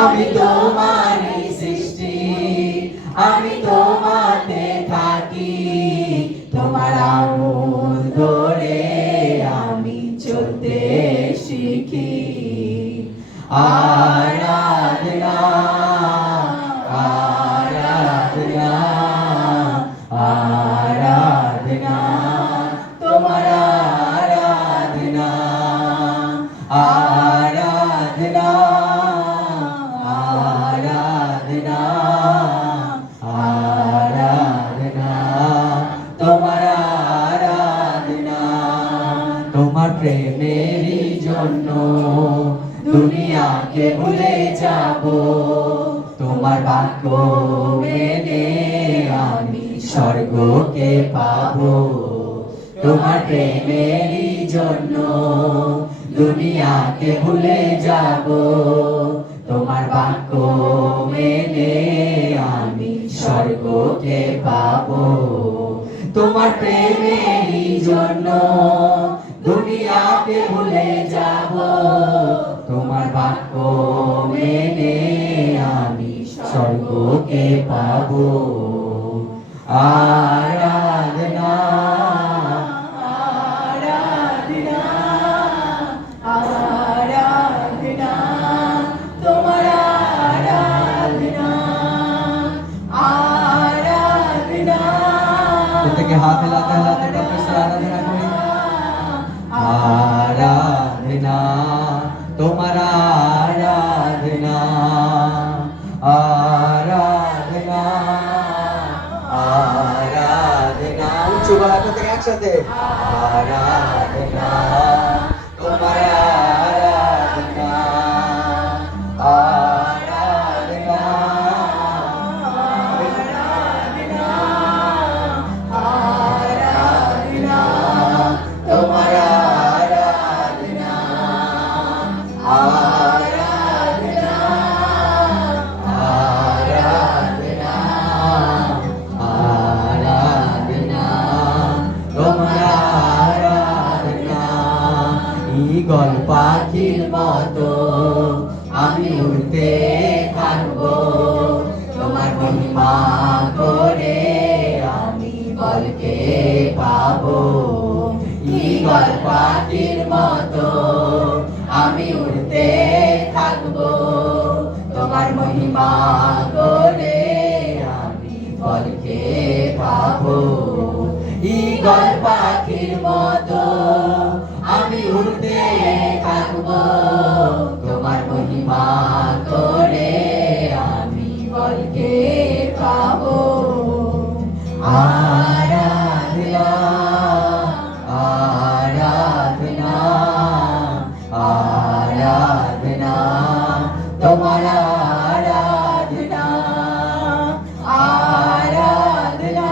আমি তোমারই সৃষ্টি, আমি তোমাতে থাকি, তোমার আঙুল ধরে আমি চলতে শিখি। আরাধনা আরাধনা আরাধনা, তোমার আরাধনা আরাধনা আরাধনা আরাধনা, তোমার আরাধনা। তোমার প্রেমেরই জন্য দুনিয়াকে ভুলে যাব, তোমার বাক্য মেনে আমি স্বর্গকে পাবো। তোমার প্রেমেরই জন্য দুনিয়াকে ভুলে যাব, তোমার বাক্য মেনে আমি স্বর্গকে পাবো। তোমার প্রেমেরই জন্য দুনিয়াকে ভুলে যাব, তোমার বাক্য মেনে আমি স্বর্গকে পাবো। আরাধনা আরাধনা আরাধনা, তোমার আরাধনা আরাধনা। প্রত্যেকে হাত হিলাতে হিলাতে পরমেশ্বর আরাধনা করি। আরাধনা তোমার আরাধনা আরাধনা আরাধনা, উচ্চ গলা প্রত্যেকে একসাথে। আরাধনা তোমার আরাধনা আরাধনা আরাধনা আরাধনা, তোমার আরাধনা আরাধনা আরাধনা আরাধনা, তোমার আরাধনা। ঈগল পাখির মতো আমি উড়তে থাকবো, তোমার মহিমা করে আমি বলকে পাবো। ঈগল পাখির মতো আমি উড়তে থাকবো, তোমার মহিমা করে আমি বলকে পাবো। ঈগল পাখির মতো আমি উড়তে থাকবো, তোমার মহিমা করে আমি বলকে পাবো। আরাধনা আরাধনা আরাধনা, তোমার আরাধনা আরাধনা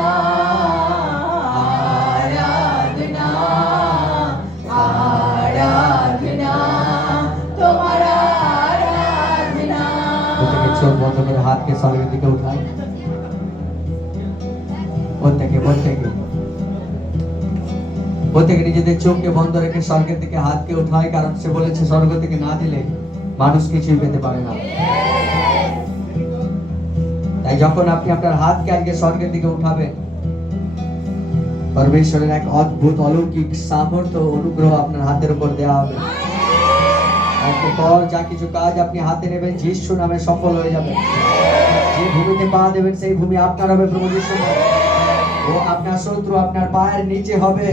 আরাধনা আরাধনা, তোমার আরাধনা। প্রত্যেকে চোখ বন্ধ করে হাতকে স্বর্গের দিকে উঠায়। প্রত্যেকে নিজেদের চোখকে বন্ধ রেখে স্বর্গের দিকে হাতকে উঠায়, কারণ সে বলেছে স্বর্গ থেকে না দিলে মানুষ কিছুই পেতে পারে না। তাই যখন আপনি আপনার হাতকে আজকে স্বর্গের দিকে উঠাবেন, পরমেশ্বরের এক অদ্ভুত অলৌকিক সামর্থ্য অনুগ্রহ আপনার হাতের উপর দেওয়া হবে। এরপর যা কিছু কাজ আপনি হাতে নেবেন যিশু নামে সফল হয়ে যাবে। যে ভূমিতে পা দেবেন সেই ভূমি আপনার হবে প্রভু যিশু। ও আপনার শত্রু আপনার পায়ের নিচে হবে।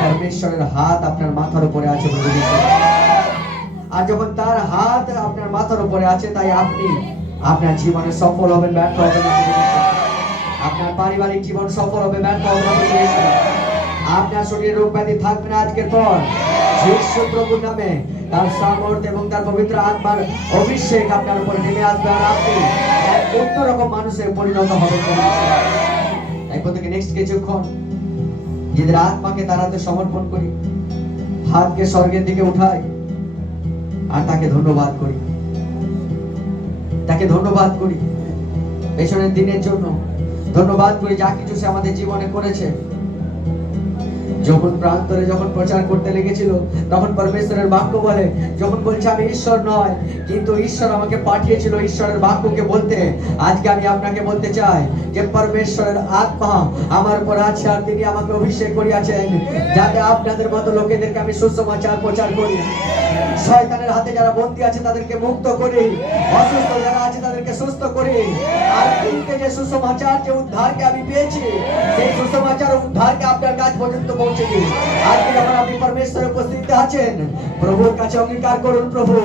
পরমেশ্বরের হাত আপনার মাথার উপরে আছে প্রভু যিশু। আর যখন তার হাত আপনার মাথার উপরে আছে, তাই আপনি আপনার জীবনে সফল হবেন, ব্যর্থ হবেন না। আপনার পারিবারিক জীবন সফল হবে, ব্যর্থ হবে না। আপনার শরীরে রোগ ব্যাধি থাকবে না আজকের পর। যিশু প্রভুর নামে তার সামর্থ্য এবং তার পবিত্র আত্মার অভিষেক আপনার উপর নেমে আসবে, আর আপনি এক অন্যরকম মানুষে পরিণত হবেন। তাই প্রত্যেকে নেক্সট কিছুক্ষণ নিজেদের আত্মাকে তার হাতে সমর্পণ করি, হাতকে স্বর্গের দিকে উঠাই আর তাকে ধন্যবাদ করি। তাকে ধন্যবাদ করি পেছনের দিনের জন্য, ধন্যবাদ করি যা কিছু সে আমাদের জীবনে করেছে। যখন প্রান্তরে যখন প্রচার করতে লেগেছিল, তখন পরমেশ্বরের বাক্য বলে, যখন বলছে আমি ঈশ্বর নয় কিন্তু ঈশ্বর আমাকে পাঠিয়েছিল ঈশ্বরের বাক্যকে বলতে, আজকে আমি আপনাকে বলতে চাই যে পরমেশ্বরের আত্মা আমার উপর আছে আর তিনি আমাকে অভিষেক করিয়াছেন যাতে আপনাদের মতো লোকেদেরকে আমি সুসমাচার প্রচার করি। শয়তানের হাতে যারা বন্দী আছে তাদেরকে মুক্ত করি, অসুস্থ যারা আছে তাদেরকে সুস্থ করি। আর কিন্তু যে সুসমাচার, যে উদ্ধারকে আমি পেয়েছি, সেই সুসমাচার উদ্ধারকে আপনার কাছ পর্যন্ত পৌঁছে দিই। আজকে যখন আপনি পরমেশ্বরের উপস্থিতিতে আছেন, প্রভুর কাছে অঙ্গীকার করুন, প্রভু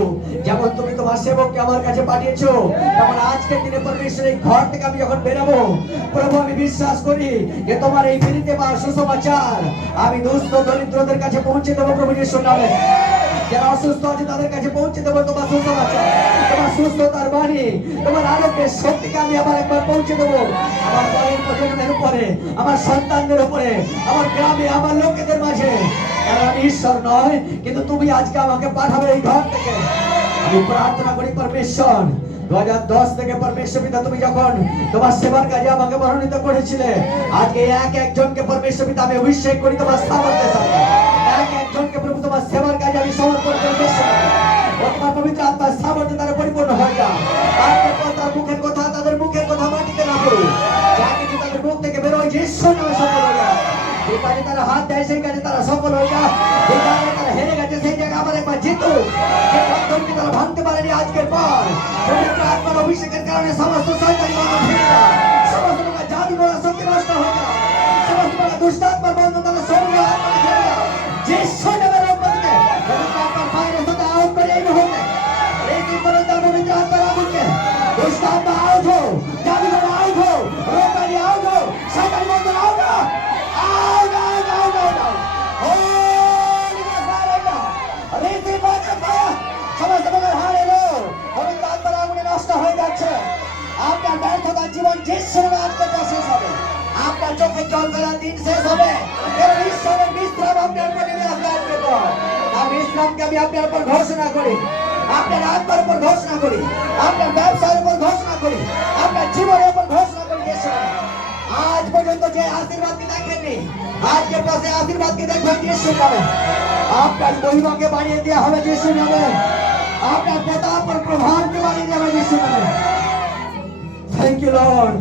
যেমন তুমি তোমার সেবককে আমার কাছে পাঠিয়েছো, তেমন আজকের দিনে পরমেশ্বরের ঘর থেকে আমি যখন বেরোবো, প্রভু আমি বিশ্বাস করি যে তোমার এই ফিরিতে পাওয়া সুসমাচার আমি দুস্থ দরিদ্রদের কাছে পৌঁছে দেবো প্রভু যিশুর নামে। যারা অসুস্থ আছে তাদের কাছে পৌঁছে দেবো তোমার সুসমাচার, তোমার সুস্থতার বাণী, তোমার আলোকের শক্তিকে আমি আবার একবার পৌঁছে দেবো আমার পরের প্রজন্মের উপরে, আমার সন্তানদের উপরে, আমার গ্রামে, আমার লোকেদের মাঝে। কারণ আমি ঈশ্বর নয় কিন্তু তুমি আজকে আমাকে পাঠাবে এই ঘর থেকে। আমি প্রার্থনা করি পরমেশ্বর, 2010 থেকে পরমেশ্বর পিতা তুমি যখন তোমার সেবার কাজে আমাকে মনোনীত করেছিলে, আজকে এক একজনকে পরমেশ্বর পিতা আমি অভিষেক করি তোমার সামর্থ্যের সাথে। এক একজনকে প্রভু তোমার সেবার কাজে আমি সমর্পণ করে দিচ্ছি। তোমার পবিত্র আত্মার সামর্থ্যে তারা পরিপূর্ণ হয়ে যায়। তাদের কথা, মুখের কথা, তাদের মুখের কথা মাটিতে না পড়ুক, যা কিছু তাদের মুখ থেকে বেরোয় যিশুর নামে সফল হয়ে যায়। যে কাজে তারা হাত দেয় সেই কাজে তারা সফল হয়ে যায়। যে জায়গায় তারা হেরে গেছে সেই জায়গায় আবার একবার জিতো। যে বন্ধনকে তারা ভাঙতে পারেনি আজকের পর পবিত্র আত্মার অভিষেকের কারণে সমস্ত শয়তানি বন্ধন ভেঙে যায়, সমস্ত প্রকার জাদুকর শক্তি নষ্ট হয়ে যায়, সমস্ত প্রকার দুষ্টাত্মার বন্ধন তারা সবগুলো আত্মাকে ছেড়ে যায়। যিশুর নামে রক্ষাকে পবিত্র আত্মার ফায়ারের সাথে আউট করে এই মুহূর্তে রেসিভ করুন তার পবিত্র আত্মার আগুনকে। দুষ্টাত্মা আউট হো, জাদুকর আউট হো, রোগারি আউট হো, শয়তানি বন্ধন আউট হো। আপনার ব্যর্থতার জীবন যিশুর নামে আজকে শেষ হবে। আপনার চোখে জল ফেলার দিন শেষ হবে। ঈশ্বরের বিশ্রাম আপনার উপর নেমে আসবে। তার বিশ্রামকে আমি আপনার উপর ঘোষণা করি, আপনার আত্মার উপর ঘোষণা করি, আপনার ব্যবসার উপর ঘোষণা করি, আপনার জীবনের উপর ঘোষণা করি। আজ পর্যন্ত যে আশীর্বাদকে দেখেননি, আজকের পাশে আশীর্বাদকে দেখবেন যিশুর নামে। আপনার মহিমাকে বাড়িয়ে দেওয়া হবে যিশুর নামে, আপনার প্রতাপ ও প্রভাবকে বাড়িয়ে দেওয়া হবে যিশুর নামে। Thank you lord.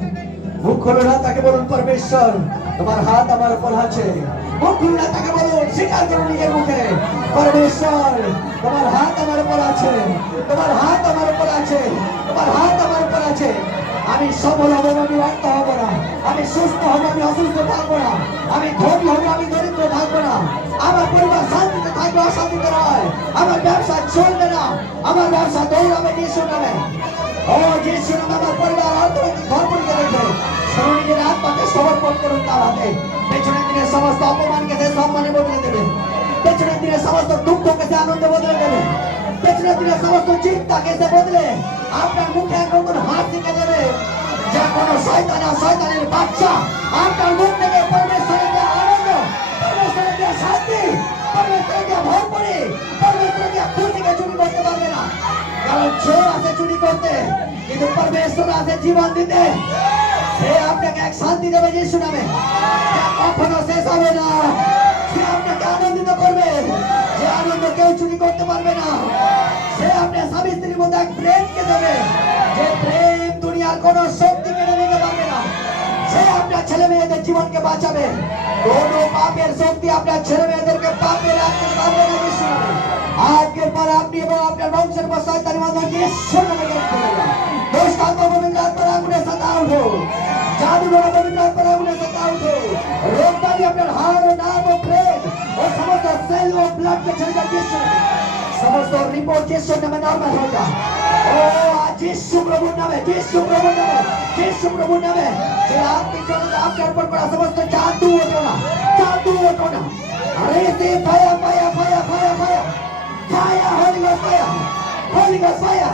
মুখ খুলে না তাকে বলুন পরমেশ্বর তোমার হাত আমার উপর আছে। মুখ খুলে না তাকে বলুন, স্বীকার করুন নিজের মুখে, পরমেশ্বর তোমার হাত আমার উপর আছে, তোমার হাত আমার উপর আছে, তোমার হাত আমার উপর আছে। আমি সবল হবো, আমি ব্যর্থ হবো না, আমি সুস্থ হবো, আমি অসুস্থ থাকবো না, আমি ধনী হবো, আমি দরিদ্র থাকবো না, আমার পরিবার শান্তিতে থাকবে, অশান্তিতে নয়, আমার ব্যবসা চলবে না, আমার ব্যবসা দৌড়াবে যিশুর নামে। ও যিশুর নামে আমার পরিবার অর্থনৈতিক ভরপুরকে দেখবে। শুনুন, নিজের আত্মাকে সমর্পণ করুন তার হাতে। পেছনের দিনের সমস্ত অপমানকে সে সম্মানে বদলে দেবে, পেছনের দিনের সমস্ত দুঃখকে সে আনন্দে বদলে দেবে, পেছনের দিনের সমস্ত চিন্তাকে সে বদলে আপনার মুখে এক নতুন হাত দিকে দেবে। যা কোনো শয়তান আর শয়তানের বাচ্চা আপনার মুখ থেকে পরমেশ্বরের দেওয়া আনন্দ, পরমেশ্বরের দেওয়া শান্তি, পরমেশ্বরের দেওয়া ভরপুরি, পরমেশ্বরের দেওয়া খুশিকে চুরি করতে পারবে না। কারণ চোর আছে চুরি করতে, কিন্তু পরমেশ্বর আছে জীবন দিতে। সে আপনাকে এক শান্তি দেবে যিশুর নামে, কখনো শেষ হবে না। সে আপনাকে আনন্দিত করবে, যে আনন্দ কেউ চুরি করতে পারবে না। সে আপনার স্বামী স্ত্রীর মধ্যে এক প্রেমকে দেবে, যে প্রেম দুনিয়ার কোন শক্তি কেড়ে নিতে পারবে না। সে আপনার ছেলে মেয়েদের জীবনকে বাঁচাবে, কোন পাপের শক্তি আপনার ছেলে মেয়েদেরকে পাপে রাখতে পারবে না যিশুর নামে। আজকের পরে আপনি এবং আপনার বংশের পর শয়তানি বাঁধন যিশুর নামে গ্রহণ করুন। দুষ্টাত্মা পবিত্র আত্মার আগুনের সাথে উঠো, জাদুকর পবিত্র আত্মার আগুনের সাথে উঠো। রোগবাদী আপনার হাড় ও নাম ও ব্রেন ও সমস্ত সেল ও ব্লাডকে ছেড়ে যান যিশুর নামে। সমস্ত রিপোর্ট যিশুর নামে নরমাল হয়ে যায়। ও আজ যিশু প্রভুর নামে, যিশু প্রভুর নামে, যিশু প্রভুর নামে যে আত্মিক জগতে আপনার উপর করা সমস্ত জাদু ওঠো না, জাদু ওঠো না। আরে সে ফায়া ফায়া ফায়া ফায়া ফায়া ফায়া, হোলি গস্ট ফায়া, হোলি গস্ট ফায়া,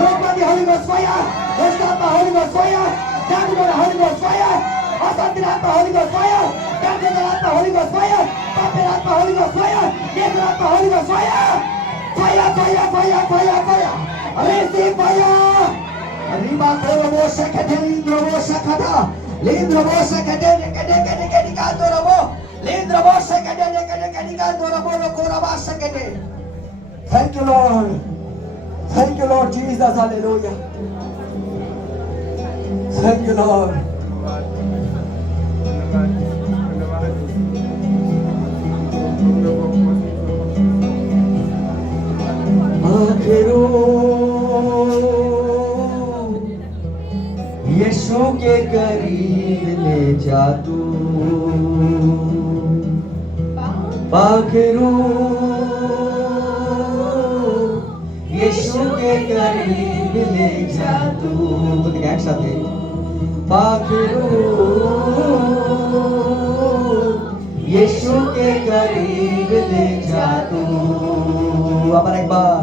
রোগবাদী হোলি গস্ট ফায়া, দুষ্টাত্মা হোলি গস্ট ফায়া, জাদুকর হোলি গস্ট ফায়া, অশান্তির আত্মা হোলি গস্ট ফায়া, ব্যর্থতার আত্মা হোলি গস্ট ফায়া, পাপের আত্মা হোলি গস্ট ফায়া, নেকের আত্মা হোলি গস্ট ফায়া, ফায়া ফায়া ফায়া ফায়া ফায়া, রেসি ফায়া। রিবা করবো শেখেতে লিন্দ্রবো শেখাটা, লিন্দ্রবো শেখেতে নেকে নেকে নেকে নিকাল করবো, Thank you, Lord. Thank you, Lord Jesus. Hallelujah. Thank you, Lord. यीशु के करीब ले जा तू पाखरू यीशु के करीब ले जा तू एक साथ पाखरू यीशु के करीब ले जा तू अब एक बार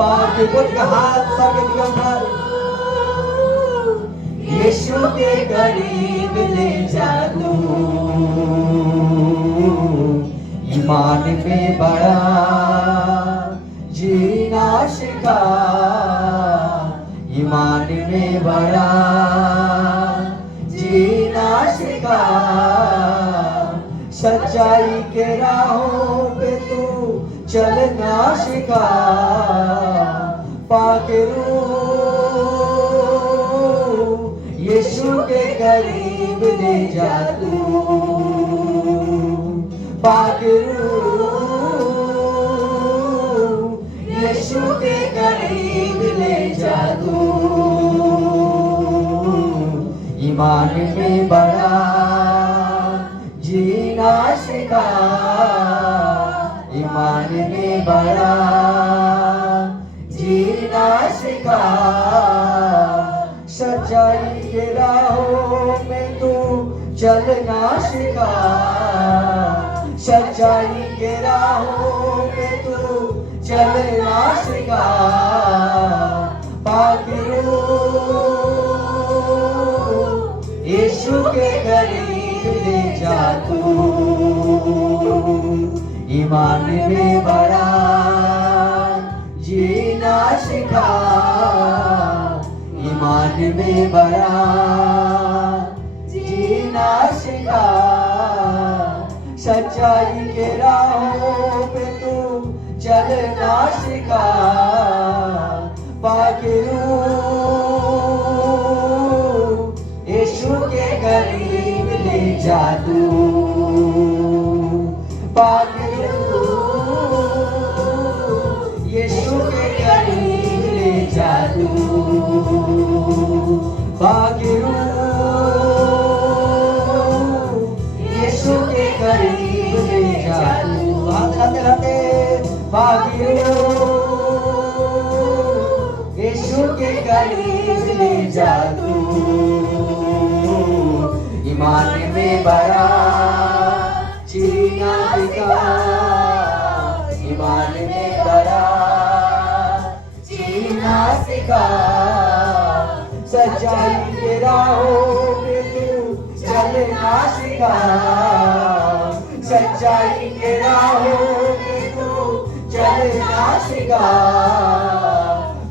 पाखरू का हाथ सबके दिया उठा यीशु के करीब ले जा तू ईमान में बड़ा जीना सिखा ईमान में बड़ा जीना सिखा सच्चाई के राहों पे तू चलना सिखा पाकरू यीशु के करीब ले जा तू पाकरू यीशु के करीब ले जा तू ईमान में बड़ा जीना सिखा ईमान में बड़ा जीना सिखा सच्चाई के राहों में तू चलना सिखा सच्चाई के राहों में तू चलना सिखा पाकरू यीशु के करीब ले जा तू ईमान में बड़ा जीना सिखा ईमान में बड़ा जीना सिखा सच्चाई के राहों पे तू चलना सिखा पाकरू यीशु के करीब ले जा तू पाकरू यीशु के करीब ले जा तू पाकरू यीशु के करीब ले जा तू हाथ लाते लाते पाकरू यीशु के करीब ले जा तू ईमान में बड़ा जीना सिखा ईमान में बड़ा जीना सिखा सच्चाई के राहों पे तू चलना सिखा सच्चाई के राहों पे तू चलना सिखा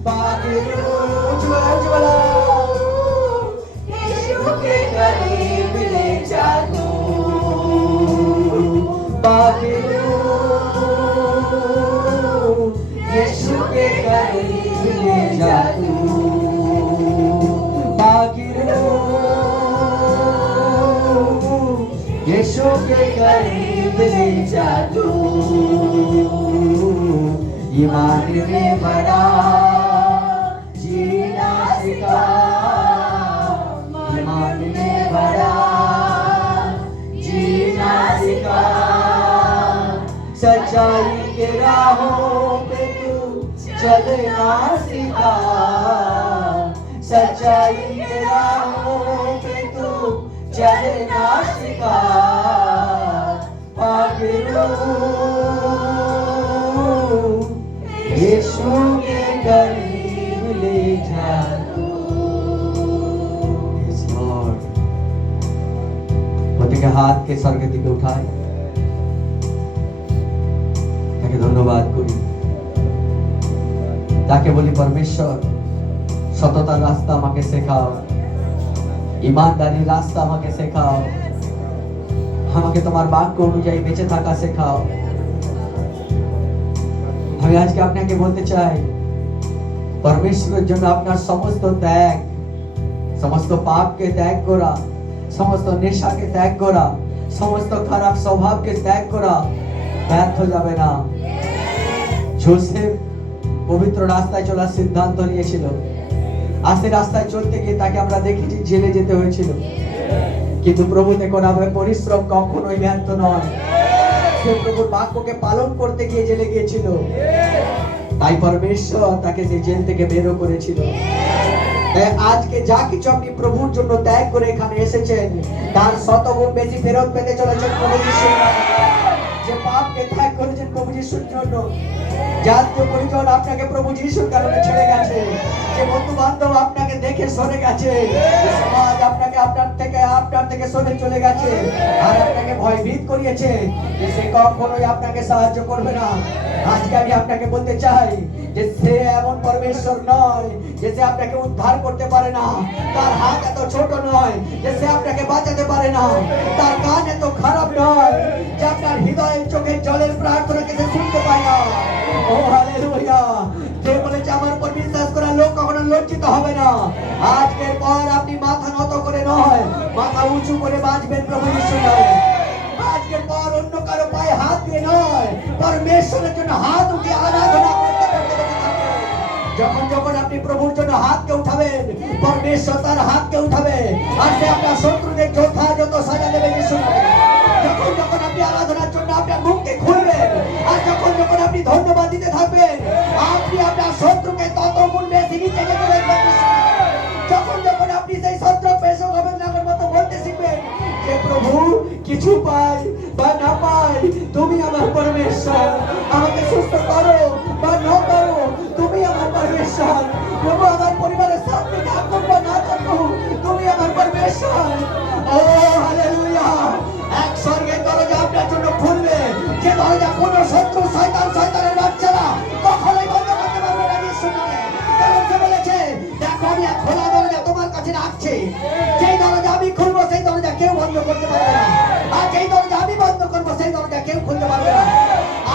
पाकरू ज्वाला यीशु के करीब ले जा तू पाकरू यीशु के करीब ले जा तू पाकरू यीशु के करीब ले जा तू ईमान में बड़ा जीना सिखा ईमान में बड़ा जीना सिखा सच्चाई के राहों पे तू चलना सिखा सच्चाई के राहों पे तू चलना सिखा पाकरू यीशु के करीब ले जा तू Yes, Lord. প্রত্যেকে হাতকে স্বর্গের দিকে উঠায় তাকে ধন্যবাদ করি তাকে বলি পরমেশ্বর সততার রাস্তা আমাকে শেখাও ईमानदारी रास्ता আমাকে শেখাও আমাকে তোমার বাক্য অনুযায়ী বেঁচে থাকা শেখাও। আমি আজকে আপনাকে বলতে চাই, পরমেশ্বরের জন্য আপনার সমস্ত ত্যাগ, সমস্ত পাপকে ত্যাগ করা, সমস্ত নেশাকে ত্যাগ করা, সমস্ত খারাপ স্বভাবকে ত্যাগ করা ব্যর্থ যাবে না। যোসেফ পবিত্র রাস্তায় চলার সিদ্ধান্ত নিয়েছিল। আস্তে রাস্তায় চলতে গিয়ে তাকে আমরা দেখেছি জেলে যেতে হয়েছিল, কিন্তু প্রভুতে করা পরিশ্রম কখনোই ব্যর্থ নয়। সে প্রভুর বাক্যকে পালন করতে গিয়ে জেলে গিয়েছিল, তাই পরমেশ্বর তাকে সেই জেল থেকে বেরো করেছিল। আজকে যা কিছু আপনি প্রভুর জন্য ত্যাগ করে এখানে এসেছেন, তার শতগুণ বেশি ফেরত পেতে চলেছেন প্রভু যিশুর নামে। যে পাপকে ত্যাগ করেছেন প্রভু যিশুর জন্য, জাতীয় পরিজন আপনাকে প্রভু যিশুর কারণে ছেড়ে গেছে, যে বন্ধু বান্ধব আপনাকে দেখে সরে গেছে, যে সমাজ আপনাকে আপনার থেকে সরে চলে গেছে আর আপনাকে ভয়ভীত করিয়েছে যে সে কখনোই আপনাকে সাহায্য করবে না, আজকে আমি আপনাকে বলতে চাই যে সে এমন পরমেশ্বর নয় যে সে আপনাকে উদ্ধার করতে পারে না। তার হাত এত ছোট নয় যে সে আপনাকে বাঁচাতে পারে না। তার কান এত খারাপ নয় যে আপনার হৃদয়ের চোখের জলের প্রার্থনাকে সে শুনতে পায় না। ও হালেলুয়া! যে বলেছে আমার উপর বিশ্বাস করা লোক কখনো লজ্জিত হবে না। আজকের পর আপনি মাথা নত করে নয়, মাথা উঁচু করে বাঁচবেন প্রভু যিশুর নামে। আজকের পর অন্য কারো পায়ে হাত দিয়ে নয়, পরমেশ্বরের জন্য হাত উঠিয়ে আরাধনা করতে করতে থাকবেন। যখন যখন আপনি প্রভুর জন্য হাতকে উঠাবেন, পরমেশ্বর তার হাতকে উঠাবে আর সে আপনার শত্রুদের যথাযথ সাজা দেবে যিশুর নামে। যখন যখন আপনি আরাধনার জন্য আপনার মুখকে খুলবেন আর যখন যখন আপনি ধন্যবাদ দিতে থাকবেন, আপনি আপনার শত্রুকে তত গুণ বেশি নিচে যেতে দেখবেন। যখন যখন আপনি সেই শত্রু পেশক হবেন না মতো বলতে শিখবেন যে প্রভু কিছু পাই বা না পাই, তুমি আমার পরমেশ্বর, আমাকে সুস্থ করো বা না করো, তুমি আমার পরমেশ্বর। প্রভু আমার পরিবারের সাথে থাকুক বা না থাকুক, তুমি আমার পরমেশ্বর। ও হালেলুয়া! এক স্বর্গের দরজা আপনার জন্য খুলবে, যে দরজা কোন শত্রু শয়তানের বাচ্চারা কখনোই বন্ধ করতে পারবে না যিশুর নামে। কারণ সে বলেছে, দেখো আমি এক খোলা দরজা তোমার কাছে রাখছি, যেই দরজা আমি খুলবো সেই দরজা কেউ বন্ধ করতে পারবে না, আর যেই দরজা আমি বন্ধ করবো সেই দরজা কেউ খুলতে পারবে না।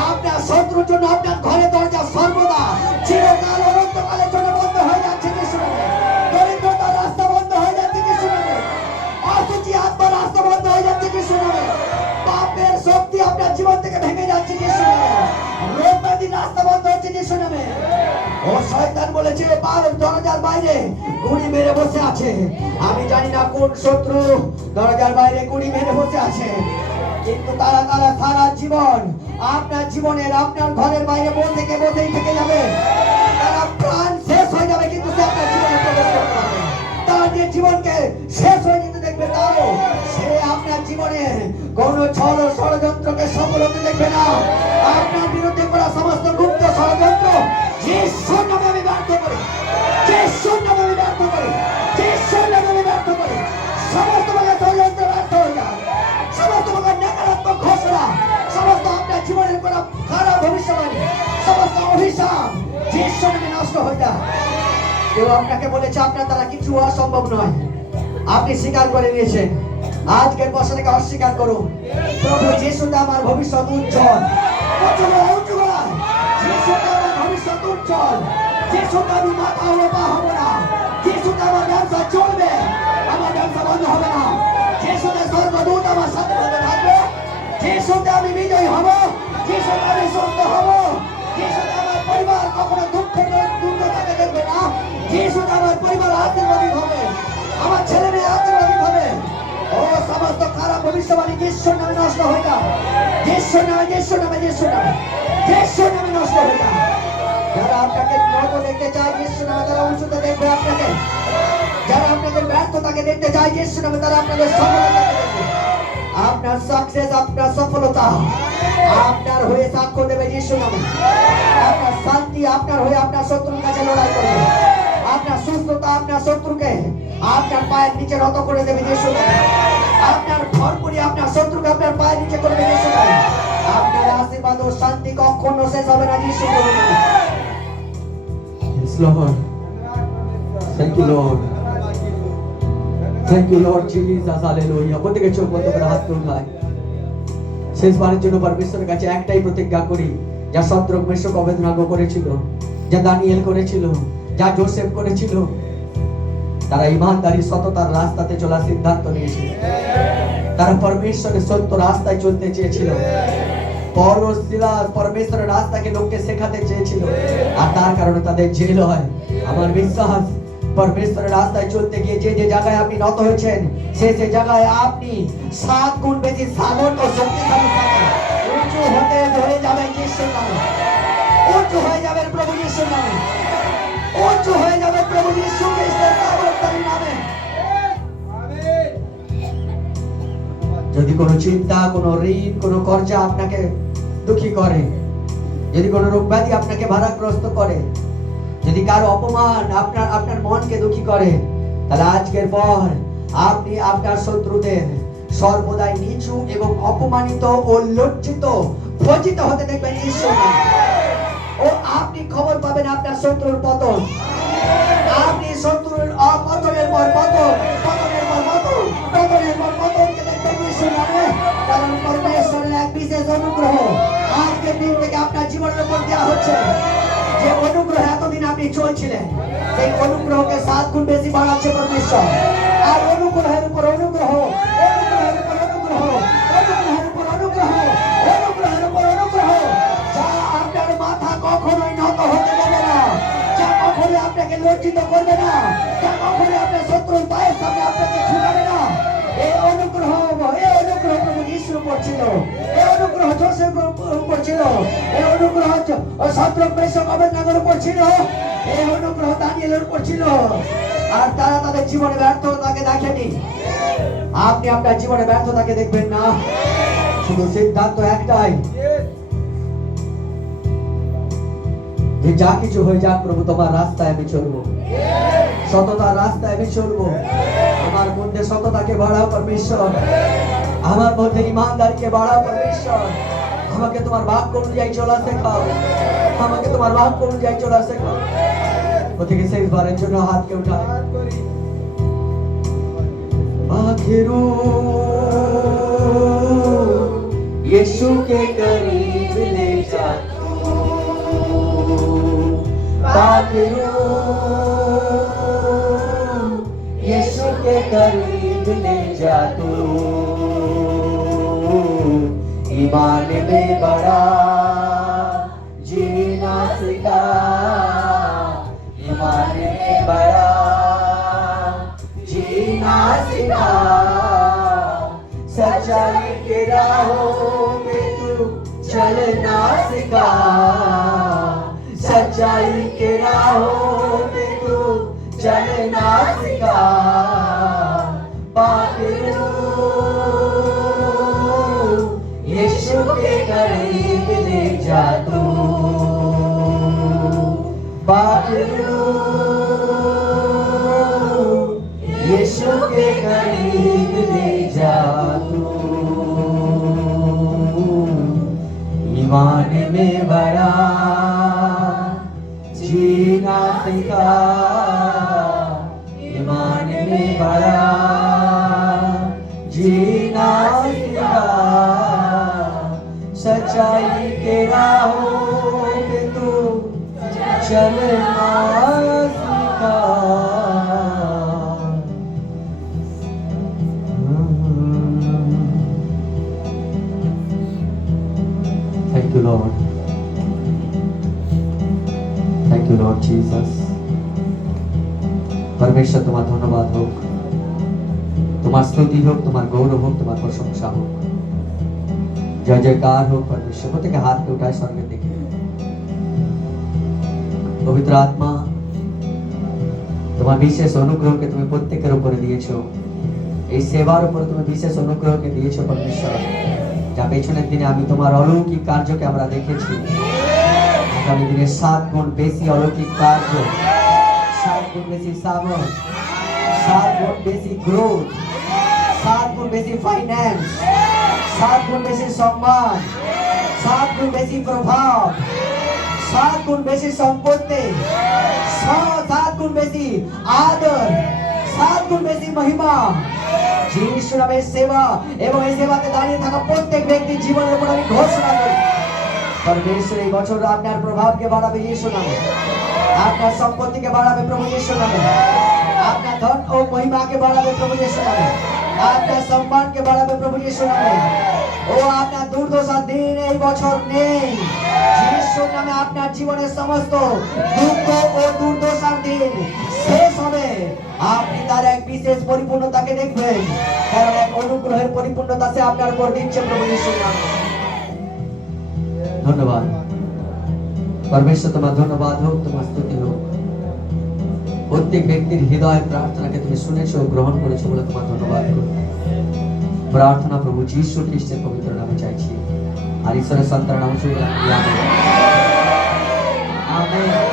আপনার শত্রুর জন্য আপনার ঘরের দরজা সর্বদা চিরকাল অনন্তকালের জন্য বন্ধ হয়ে যাচ্ছে যিশুর নামে। দরিদ্রতার রাস্তা বন্ধ হয়ে যাচ্ছে যিশুর নামে। অসুচি আত্মার রাস্তা বন্ধ হয়ে যাচ্ছে যিশুর নামে। পাপের শক্তি আপনার জীবন থেকে ভেঙে যাচ্ছে যিশুর নামে। রোগ ব্যাধির রাস্তা বন্ধ হচ্ছে যিশুর নামে। ও শয়তান বলেছে দরজার বাইরে গুড়ি মেরে বসে আছে। আমি জানি না কোন শত্রু দরজার বাইরে গুড়ি মেরে বসে আছে, কিন্তু তারা সারা জীবন আপনার জীবনের আপনার ঘরের বাইরে বসেই থেকে যাবে। তারা প্রাণ শেষ হয়ে যাবে, কিন্তু সে আপনার জীবনে প্রবেশ করতে পারবে না। তার যে জীবনকে শেষ হয়ে যেতে দেখবে, তাও সে আপনার জীবনে কোন ষড়যন্ত্রকে সফল হতে দেখবে না। আপনার বিরুদ্ধে করা সমস্ত গুপ্ত ষড়যন্ত্র যিশুর নামে আমি ব্যর্থ করি, যিশুর নামে আমি ব্যর্থ করি, যিশুর নামে আমি ব্যর্থ করি। সমস্ত ভাবে ষড়যন্ত্র ব্যর্থ হয়ে যায়, সমস্ত ভাবে নকারাত্মক ঘোষণা, সমস্ত আপনার জীবনের করা খারাপ ভবিষ্যবাণী, সমস্ত অভিশাপ যিশুর নামে নষ্ট হয়ে যায়। কেউ আপনাকে বলেছে আপনার দ্বারা কিছু অসম্ভব নয়, আপনি স্বীকার করে নিয়েছেন। আজকের বছরকে অস্বীকার করুন। প্রভু যিশুতে আমার ভবিষ্যৎ উজ্জ্বল। যিশুতে আমার ভবিষ্যৎ উজ্জ্বল। যিশুতে আমি মাথা হবো পা হবো না। যিশুতে আমার ব্যবসা চলবে, আমার ব্যবসা বন্ধ হবে না। যিশুতে স্বর্গদূত আমার সাথে থাকবে। যিশুতে আমি বিজয়ী হব। যিশুতে আমি সুস্থ হব। যিশুতে আমার পরিবার কখনো দুর্গতাকে দেখবে না। যিশুতে আমার পরিবার আশীর্বাদী হবে, আমার ছেলে মেয়ে আশীর্বাদী হবে। ও সমস্ত খারাপ ভবিষ্যবাণী যিশুর নামে নষ্ট হয়ে যায়, যিশুর নামে, যিশুর নামে, যিশুর নামে, যিশুর নামে নষ্ট হয়ে যায়। যারা আপনাকে নত দেখতে চায় যিশুর নামে, তারা উঁচুতে দেখবে আপনাকে। যারা আপনাদের ব্যর্থতাকে দেখতে চায় যিশুর নামে, তারা আপনাদের সফলতাকে দেখবে। আপনার সাকসেস, আপনার সফলতা আপনার হয়ে সাক্ষ্য দেবে যিশুর নামে। আপনার শান্তি আপনার হয়ে আপনার শত্রুর কাছে লড়াই করবে। আপনার সুস্থতা আপনার শত্রুকে আপনার পায়ের নিচে নত করে দেবে যিশুর নামে। আপনার ভরপুরি আপনার শত্রুকে আপনার পায়ের নিচে করবে যিশুর নামে। আপনার আশীর্বাদ ও শান্তি কখনো শেষ হবে না যিশুর নামে। Yes, Lord. Thank you, Lord. Thank you, Lord Jesus. Hallelujah. প্রত্যেকে চোখ বন্ধ করে হাত তুলুন। শেষবারের জন্য পরমেশ্বরের কাছে একটাই প্রতিজ্ঞা করি, যা শদ্রক মেশক অবেদনাগো করেছিল, যা দানিয়েল করেছিল, যা জোসেফ করেছিল, তারা ইমানদারি সততার রাস্তাতে চলার সিদ্ধান্ত নিয়েছিল। তারা পরমেশ্বরের সত্য রাস্তায় চলতে চেয়েছিল। পৌলুস সিলাস পরমেশ্বরের রাস্তাকে লোককে শেখাতে চেয়েছিল, আর তার কারণে তাদের জেল হয়। আমার বিশ্বাস, পরমেশ্বরের রাস্তায় চলতে গিয়ে যে যে জায়গায় আপনি নত হয়েছেন, সে জায়গায় আপনি 7 গুণ বেশি সামর্থ্য শক্তিশালী থাকেন। উঁচু হতে হয়ে যাবেন যিশুর নামে, উঁচু হয়ে যাবেন প্রভু যিশুর নামে, উঁচু হয়ে যাবেন প্রভু যিশু খ্রিস্টের সামর্থ্যের নামে। যদি কোনো চিন্তা, কোনো ঋণ, কোনো কর্জা আপনাকে দুঃখী করে, যদি কোনো রোগ ব্যাধি আপনাকে ভারাগ্রস্ত করে, যদি কারো অপমান আপনার মনকে দুঃখী করে, তাহলে আজকের পর আপনি আপনার শত্রুদের সর্বদাই নিচু এবং অপমানিত ও লজ্জিত ভজিত হতে দেখবেন ঈশ্বর। ও আপনি খবর পাবেন আপনার শত্রুর পতন, আপনি শত্রুর পতনের পর পতন, পতনের পর পতন, পতনের পর পতনকে দেখবেন ঈশ্বর নামে। কারণ পরমেশ্বরের এক বিশেষ অনুগ্রহ আজকের দিন থেকে আপনার জীবনের উপর দেওয়া হচ্ছে। যে অনুগ্রহ এতদিন আপনি চলছিলেন, সেই অনুগ্রহকে 7 গুণ বেশি বাড়াচ্ছে পরমেশ্বর। আর অনুগ্রহের উপর অনুগ্রহ, অনুগ্রহের উপর অনুগ্রহ, অনুগ্রহের উপর অনুগ্রহ, অনুগ্রহের উপর অনুগ্রহ, যা আপনার মাথা কখনোই নত হতে দেবে না, যা কখনোই আপনাকে লজ্জিত করবে না, যা কখনোই আপনার শত্রুর পায়ের সামনে আপনাকে ছুটাবে না। এই অনুগ্রহ প্রভু যিশুর উপর ছিল, এই অনুগ্রহ জোসেফের উপর ছিল, এই অনুগ্রহ শদ্রক মেশক অবেদনাগোর উপর ছিল, এই অনুগ্রহ দানিয়েলের উপর ছিল। আর তারা তাদের জীবনে ব্যর্থতাকে দেখেনি। আপনি আপনার জীবনে ব্যর্থতাকে দেখবেন না। শুধু সিদ্ধান্ত একটাই, যে যা কিছু হয়ে যাক প্রভু, তোমার রাস্তায় আমি চলবো, সততার রাস্তায় আমি চলবো। আমার মধ্যে সততাকে বাড়াও পরমেশ্বর, আমার মধ্যে ইমানদারিকে বাড়াও পরমেশ্বর। আমাকে তোমার বাক্য অনুযায়ী চলা শেখাও, আমাকে তোমার বাক্য অনুযায়ী চলা শেখাও। প্রত্যেকে শেষবারের জন্য হাতকে উঠায়। आखिरू यीशु के करीब ले जा तू, आखिरू यीशु के करीब ले जा तू। ईमान में बड़ा जीना सिखा, ईमान में बड़ा जीना सिखा। सच्चाई के राहों में तू चलना सिखा, सच्चाई के राहों में तू चलना सिखा। पाखरू यीशु के करीब ले जा तू, पाखरू यीशु के करीब ले जा तू। ईमान में बड़ा जीना सिखा, ईमान में बड़ा जीना सिखा। सच्चाई के राहों पे तू चलना सिखा। Thank you, Lord. Thank you, Lord Jesus. परमेश्वर तुम्हारा धन्यवाद हो, तुम्हारा स्तुति हो, तुम्हारा गौरव हो, तुम्हारा प्रशंसा हो। जय जयकार हो परमेश्वर। प्रत्येक हाथ के उठाए स्वर्ग देखे। पवित्र आत्मा তোমার বিশেষ অনুগ্রহকে তুমি প্রত্যেকের উপরে দিয়েছো, এই সেবার উপরে তুমি বিশেষ অনুগ্রহকে দিয়েছো পরমেশ্বর, যা পেছনের দিনে আমি তোমার অলৌকিক কার্যকে আমরা দেখেছি। আগামী দিনে 7 গুণ বেশি অলৌকিক কার্য, 7 গুণ বেশি সামর্থ্য, 7 গুণ বেশি গ্রোথ, 7 গুণ বেশি ফাইন্যান্স, 7 গুণ বেশি সম্মান, 7 গুণ বেশি প্রভাব, 7 গুণ বেশি সম্পত্তি, 7 গুণ বেশি আদর, 7 গুণ বেশি महिमा, যিশু নামে সেবা এবং এই সেবাতে দাঁড়িয়ে থাকা প্রত্যেক ব্যক্তির জীবনের উপর আমি ঘোষণা করি, পরমেশ্বর এই বছর আপনার প্রভাবকে বাড়াবে যিশু নামে, আপনার সম্পত্তিকে বাড়াবে প্রভু যিশু নামে, আপনার ধন ও মহিমাকে বাড়াবে প্রভু যিশু নামে, আপনার সম্মানকে বাড়াবে প্রভু যিশু নামে। ও আপনার দুর্দশার দিন এই বছর নেই, যিশুর নামে আপনার জীবনের সমস্ত দুঃখ ও দুর্দশার দিন শেষ হবে। আপনি তার এক বিশেষ পরিপূর্ণতাকে দেখবেন, কারণ এক অনুগ্রহের পরিপূর্ণতা সে আপনার উপর দিচ্ছে প্রভু যিশুর নামে। ধন্যবাদ পরমেশ্বর, তোমার ধন্যবাদ হোক, তোমার স্তুতি হোক। প্রত্যেক ব্যক্তির হৃদয়ের প্রার্থনাকে তুমি শুনেছো, গ্রহণ করেছো বলে তোমার ধন্যবাদ করো। প্রার্থনা প্রভু যীশু খ্রিস্টের পবিত্র নামে চাইছি, আর ঈশ্বরের সন্তান নাম শুনে আমেন।